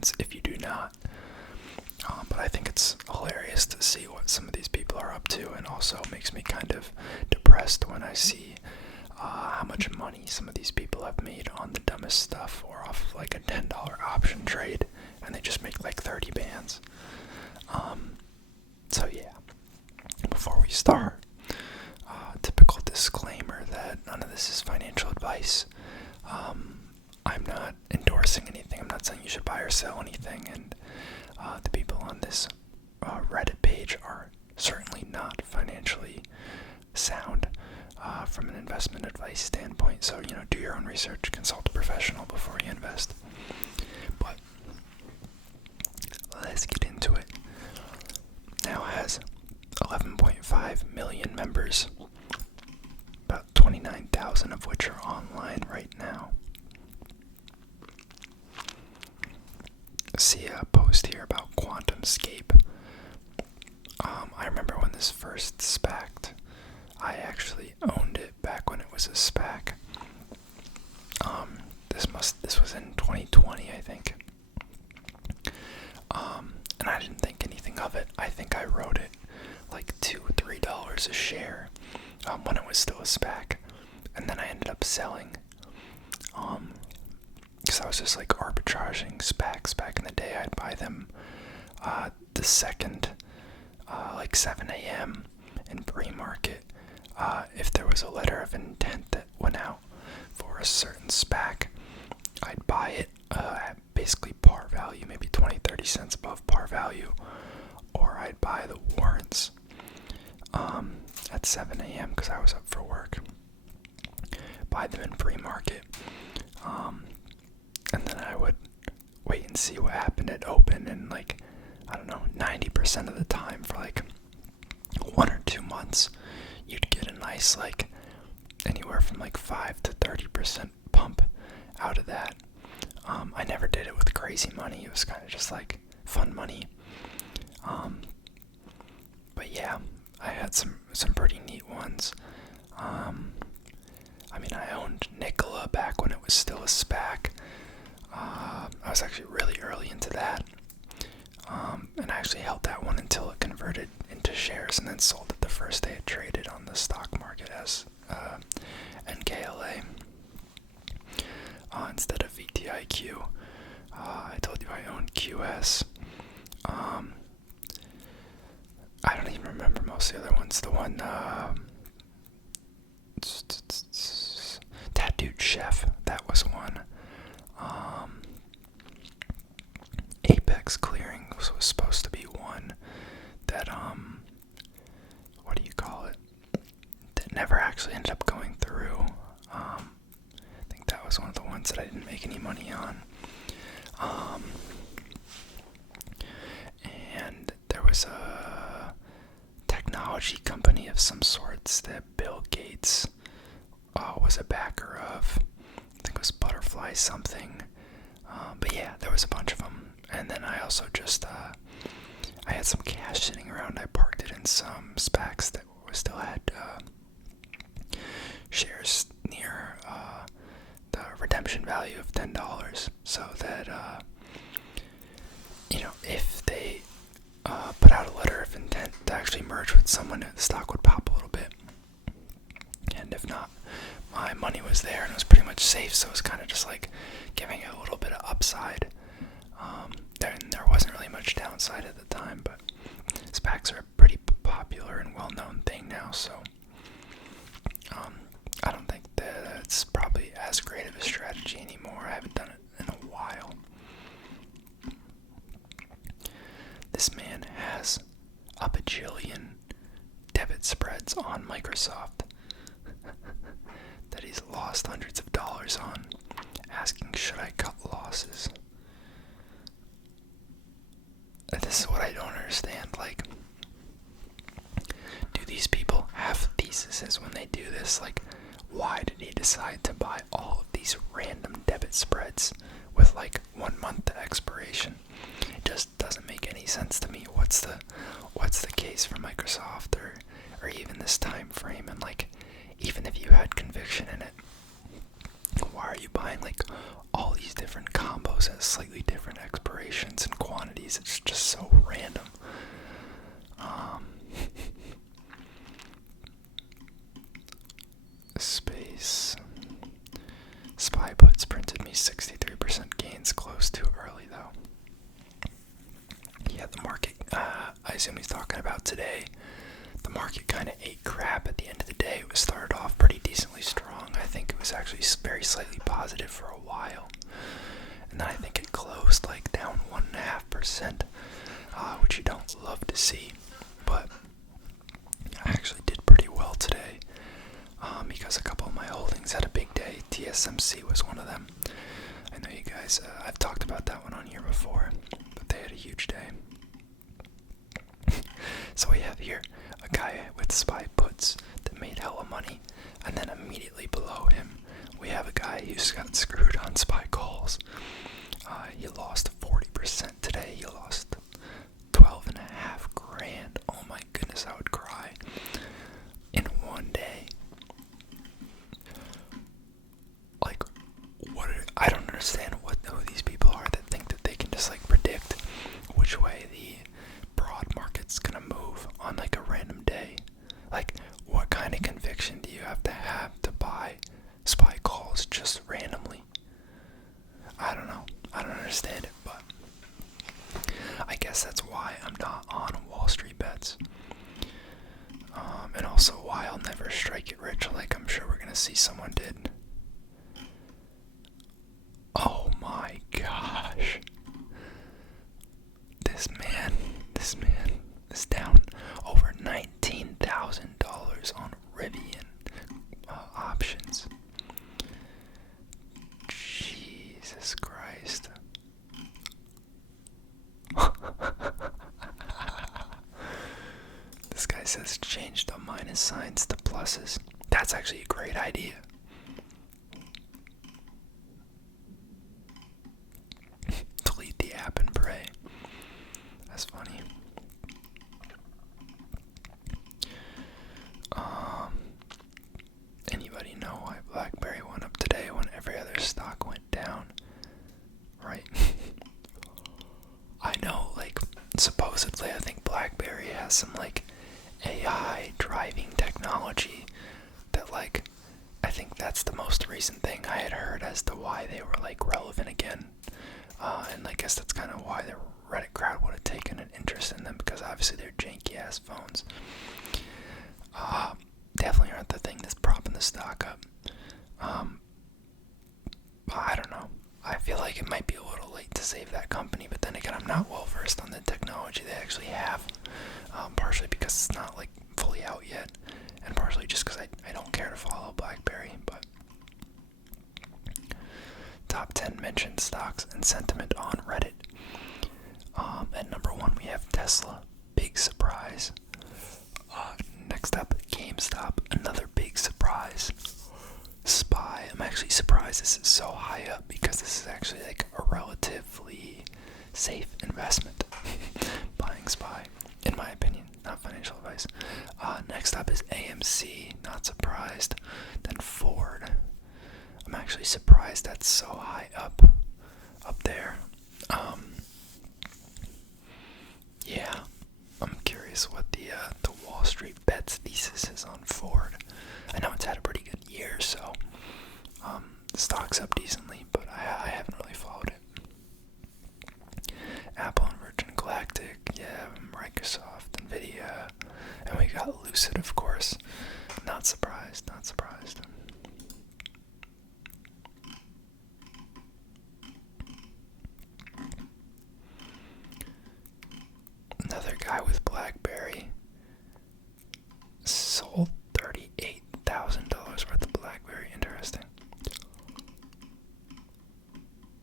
sense if you do not. But I think it's hilarious to see what some of these people are up to, and also makes me kind of depressed when I see how much money some of these people have made on the dumbest stuff, or off of like a $10 option trade, and they just make like 30 bands. So yeah, before we start, typical disclaimer that none of this is financial advice. I'm not endorsing anything. I'm not saying you should buy or sell anything, and the people on this Reddit page are certainly not financially sound from an investment advice standpoint. So, do your own research, consult a professional before you invest. But let's get into it. Now has 11.5 million members, about 29,000 of which are online right now. See a post here about QuantumScape. I remember when this first SPAC'd. I actually owned it back when it was a SPAC. This was in 2020, I think. And I didn't think anything of it. I think I wrote it like $2 or $3 a share when it was still a SPAC, and then I ended up selling. Because I was just like arbitraging SPACs back in the day. I'd buy them the second, like 7 a.m. in pre-market. If there was a letter of intent that went out for a certain SPAC, I'd buy it at basically par value, maybe 20-30 cents above par value, or I'd buy the warrants at 7 a.m. because I was up for work. Buy them in pre-market. And then I would wait and see what happened at open, and 90% of the time for like 1 or 2 months, you'd get a nice anywhere from 5 to 30% pump out of that. I never did it with crazy money. It was kind of just fun money. But yeah, I had some pretty neat ones. I owned Nikola back when it was still a SPAC. I was actually really early into that, and I actually held that one until it converted into shares, and then sold it the first day it traded on the stock market as NKLA instead of VTIQ. I told you I owned QS. I don't even remember most of the other ones. The one Tattooed Chef, that was one. Apex Clearing was supposed to be one that, what do you call it? That never actually ended up going through. I think that was one of the ones that I didn't make any money on. And there was a technology company of some sorts that Bill Gates was a backer of. I think it was Butterfly something. But yeah, there was a bunch of them. And then I also just, I had some cash sitting around. I parked it in some SPACs that still had shares near the redemption value of $10. So that, if they put out a letter of intent to actually merge with someone, the stock would pop a little bit. And if not, my money was there and it was pretty much safe, so it was kind of just giving it a little bit of upside. There wasn't really much downside at the time, but SPACs are a pretty popular and well-known thing now, so I don't think that it's probably as great of a strategy anymore. I haven't done it in a while. This man has a bajillion debit spreads on Microsoft that he's lost hundreds of dollars on, asking, should I cut losses? This is what I don't understand. Do these people have theses when they do this? Why did he decide to buy all of these random debit spreads with 1 month to expiration? It just doesn't make any sense to me. What's the case for Microsoft or even this time frame? And even if you had conviction in it, why are you buying all these different combo those has slightly different expirations and quantities. It's just so random. Space. SPY puts printed me 63% gains, close too early though. Yeah, the market, I assume he's talking about today. The market kind of ate crap at the end of the day. It was started off pretty decently strong. I think it was actually very slightly positive for a while. And then I think it closed like down 1.5%, which you don't love to see. But I actually did pretty well today. Because a couple of my holdings had a big day. TSMC was one of them. I know you guys, I've talked about that one on here before, but they had a huge day. So we have here a guy with SPY puts that made hella money, and then immediately below him, we have a guy who's got screwed on SPY calls. He lost 40% today. He lost 12.5 grand. Oh my goodness, I would cry. In one day. Like, I don't understand who these people are that think that they can just like predict which way the broad market's gonna move on like a random day. Like, what kind of conviction do you have to buy SPY calls just randomly? I don't know. I don't understand it, but I guess that's why I'm not on WallStreetBets. And also why I'll never strike it rich like I'm sure we're gonna see someone did. Oh my gosh. This man is down over $19,000 on Rivian options. Jesus Christ. This guy says change the minus signs to pluses. That's actually a great idea. Delete the app and pray. That's funny. Anybody know why Blackberry went up today when every other stock went down? Right? I know, like, supposedly I think Blackberry has some, like, AI driving technology that, like, I think that's the most recent thing I had heard as to why they were, like, relevant again. And I guess that's kind of why the Reddit crowd would have taken an interest in them, because obviously they're janky-ass phones. Definitely aren't the thing that's propping the stock up. I don't know. I feel like it might be a little late to save that company, but then again, I'm not well versed on the technology they actually have. Partially because it's not like fully out yet, and partially just because I don't care to follow BlackBerry. But top 10 mentioned stocks and sentiment on Reddit. At number 1 we have Tesla, big surprise. Next up, GameStop, another big surprise. SPY, I'm actually surprised this is so high up because this is actually like a relatively safe investment. Buying SPY, in my opinion, not financial advice. Next up is AMC, not surprised. Then Ford, I'm actually surprised that's so high up there. Yeah, I'm curious what the WallStreetBets thesis is on Ford. I know it's had a pretty good year, so the stock's up decently, but I haven't really followed it. Apple and Virgin Galactic, yeah, Microsoft, Nvidia, and we got Lucid, of course. Not surprised, not surprised. Another guy with BlackBerry sold $38,000 worth of BlackBerry. Interesting.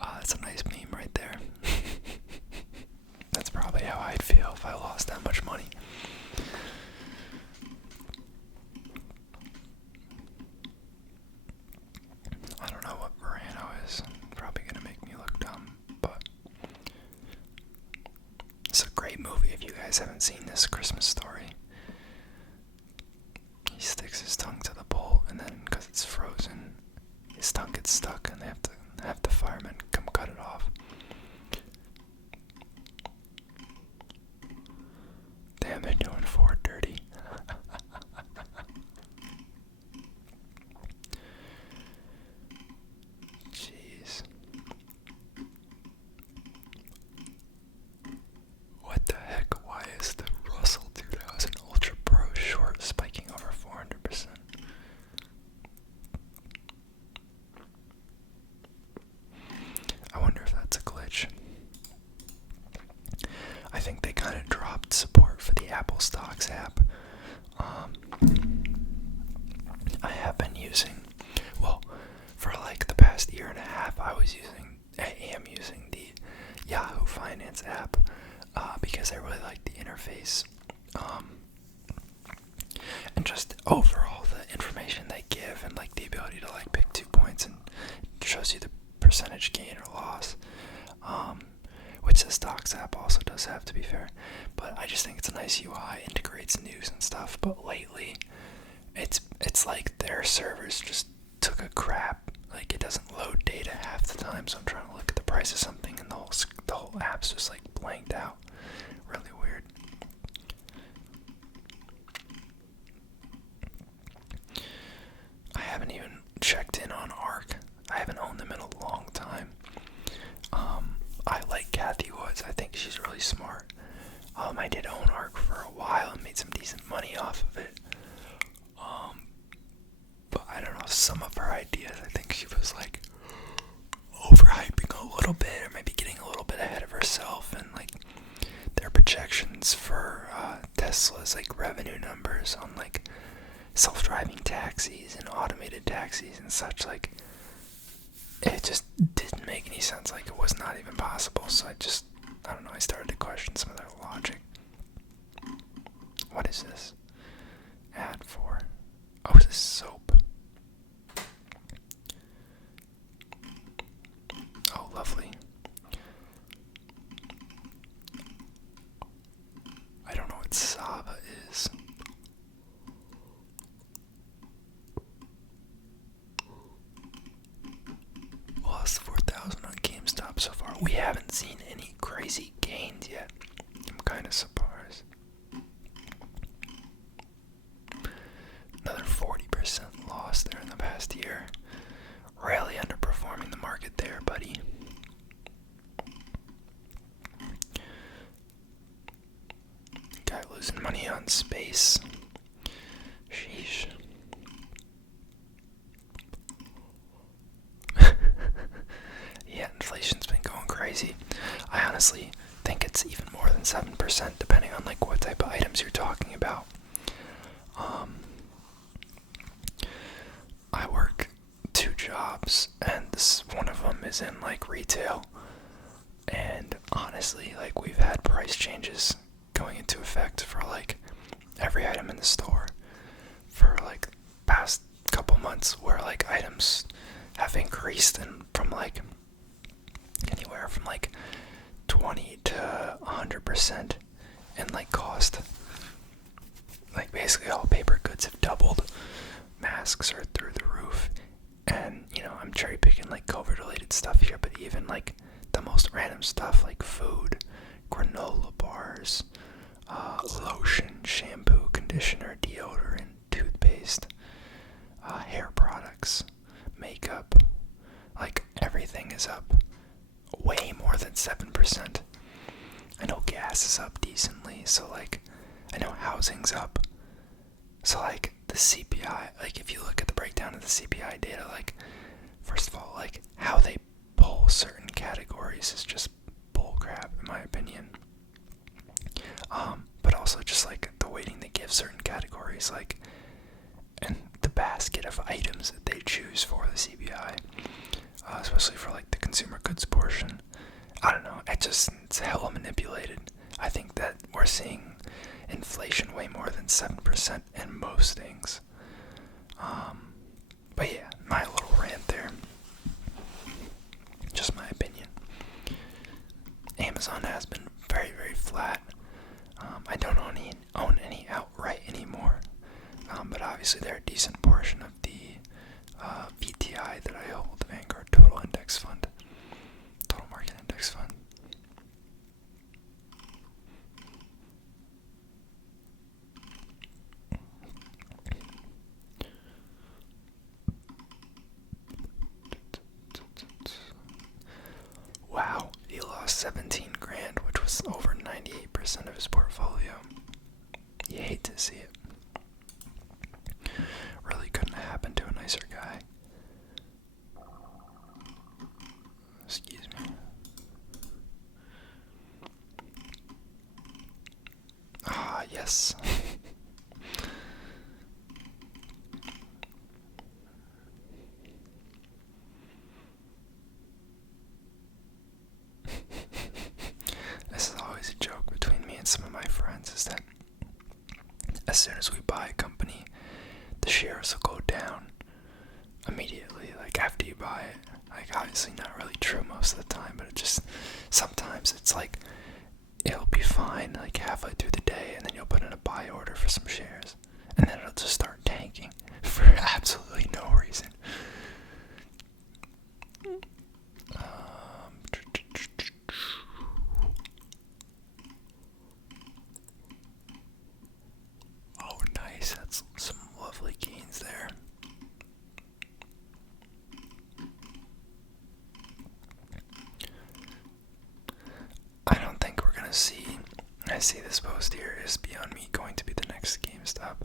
That's a nice meme right there. That's probably how I'd feel if I lost that much money. I don't know what Verano is. Probably gonna make me look dumb, but it's a great movie if you guys haven't seen this. Christmas Story. He sticks his tongue to the bowl, and then because it's frozen, his tongue gets stuck, and they have the firemen come cut it off. am using the Yahoo Finance app because I really like the interface. And just overall the information they give, and like the ability to like pick 2 points and it shows you the percentage gain or loss, which the stocks app also does have, to be fair. But I just think it's a nice UI, integrates news and stuff. But lately it's like their servers just took a crap. Like it doesn't load data half the time, so I'm trying to look at the price of something and the whole app's just like blanked out. Really weird. I haven't even checked in on ARK. I haven't owned them in a long time. I like Kathy Woods. I think she's really smart. I did own ARK for a while and made some decent money off of it. But I don't know, some of her ideas, I think she was like overhyping a little bit, or maybe getting a little bit ahead of herself, and like their projections for Tesla's like revenue numbers on like self-driving taxis and automated taxis and such, like it just didn't make any sense. Like it was not even possible. So I don't know, I started to question some of their logic. What is this ad for? Oh, this is soap. Oh, lovely. I don't know what Sava is. Lost 4,000 on GameStop so far. We haven't seen any crazy gains yet. I'm kind of surprised. Another 40% loss there in the past year. Really underperforming the market there, buddy. Guy losing money on space. Sheesh. Yeah, inflation's been going crazy. I honestly think it's even more than 7%, depending on like what type of items you're talking about. I work 2 jobs, and one of them is in like retail. And honestly, like we've had price changes going into effect for like every item in the store for like past couple months, where like items have increased and from like anywhere from like 20 to 100% in like cost. Like basically all paper goods have doubled. Masks are through the roof. And you know, I'm cherry picking like COVID related stuff here, but even like the most random stuff like food, granola bars, lotion, shampoo, conditioner, deodorant, toothpaste, hair products, makeup, like everything is up way more than 7%. I know gas is up decently, so like I know housing's up. So like the CPI, like if you look at the breakdown of the CPI data, like first of all, like how they pull certain categories is just bullcrap in my opinion. But also just like the weighting they give certain categories, like, and the basket of items that they choose for the CPI, especially for like the consumer goods portion. I don't know, it's hella manipulated. I think that we're seeing inflation way more than 7% in most things. But yeah, my little rant there. Just my opinion. Amazon has been very, very flat. I don't own any outright anymore. But obviously they're a decent portion of the VTI that I hold, the Vanguard Total Index Fund. Total Market Index Fund. Wow, he lost 17 grand, which was over 98% of his portfolio. You hate to see it. Really couldn't have happened to a nicer guy. Excuse me. Ah, yes. as soon as we buy a company, the shares will go down immediately, like after you buy it. Like, obviously not really true most of the time, but it just, sometimes it's like, it'll be fine like halfway through the day, and then you'll put in a buy order for some shares, and then it'll just start tanking for absolutely no reason. Oh, nice. That's some lovely gains there. I don't think we're gonna see. I see this post here is Beyond Meat going to be the next GameStop.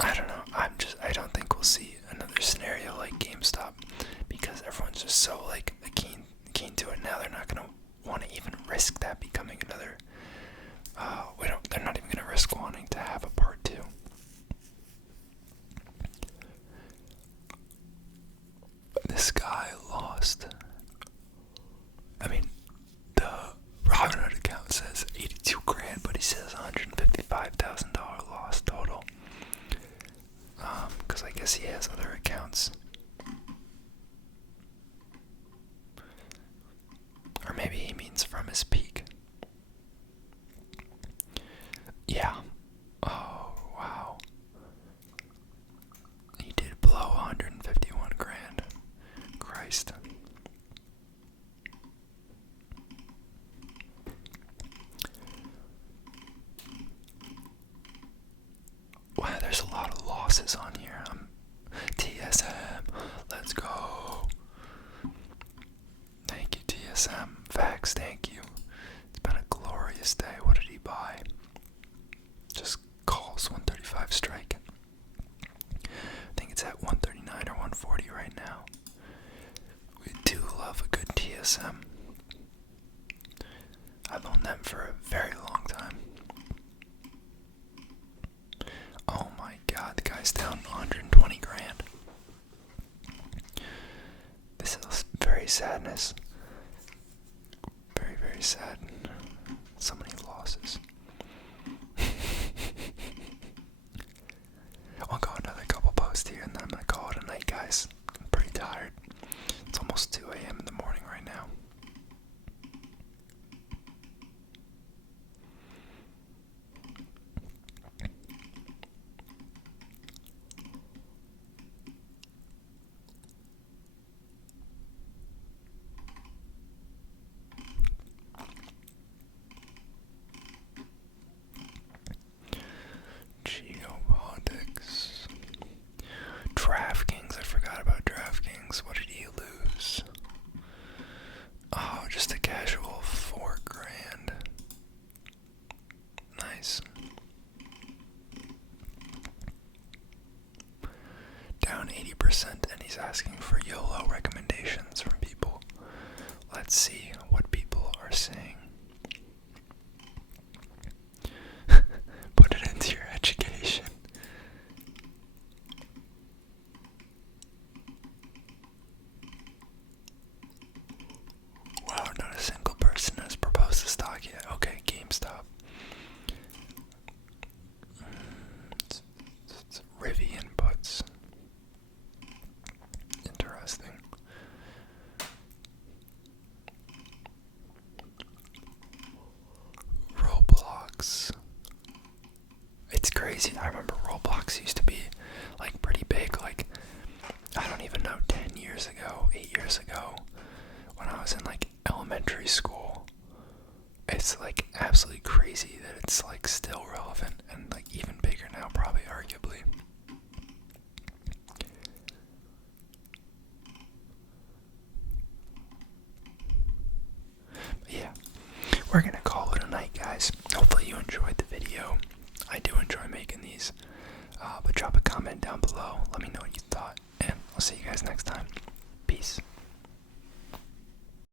I don't know. I don't think we'll see another scenario like GameStop, because everyone's just so like keen to it now. They're not gonna want to even risk that becoming another. They're not even gonna risk wanting to have a part 2. This guy lost. I mean, the Robinhood account says 82 grand, but he says $155,000 loss total. Because I guess he has other accounts. Or maybe he means from his peak. Yeah. Oh, wow. He did blow 151 grand. Christ. Wow, there's a lot of losses on here. TSM, let's go. Thank you, TSM. Facts, thank you. It's been a glorious day. What did he buy? Just calls 135 strike. I think it's at 139 or 140 right now. We do love a good TSM. I've owned them for a very long time. Oh my god, the guy's down 120 grand. This is very sadness. Very, very sad. So many losses. I'll go another couple posts here and then I'm gonna call it a night, guys. I'm pretty tired. It's almost 2 a.m. in the morning right now. Geopolitics. DraftKings. I forgot about DraftKings. What did he lose? Oh, just a casual 4 grand. Nice. Down 80%, and he's asking for YOLO recommendations from people. Let's see what people are saying. Put it into your education. Wow, not a single person has proposed a stock yet. Okay, GameStop. It's Rivian inputs. Interesting. Roblox. It's crazy. I remember Roblox used to be like pretty big, like I don't even know, 10 years ago, 8 years ago, when I was in like elementary school. It's like absolutely crazy that it's like still relevant and like even bigger now, probably arguably. But yeah, we're gonna call it a night, guys. Hopefully you enjoyed the video. I do enjoy making these, but drop a comment down below. Let me know what you thought, and I'll see you guys next time.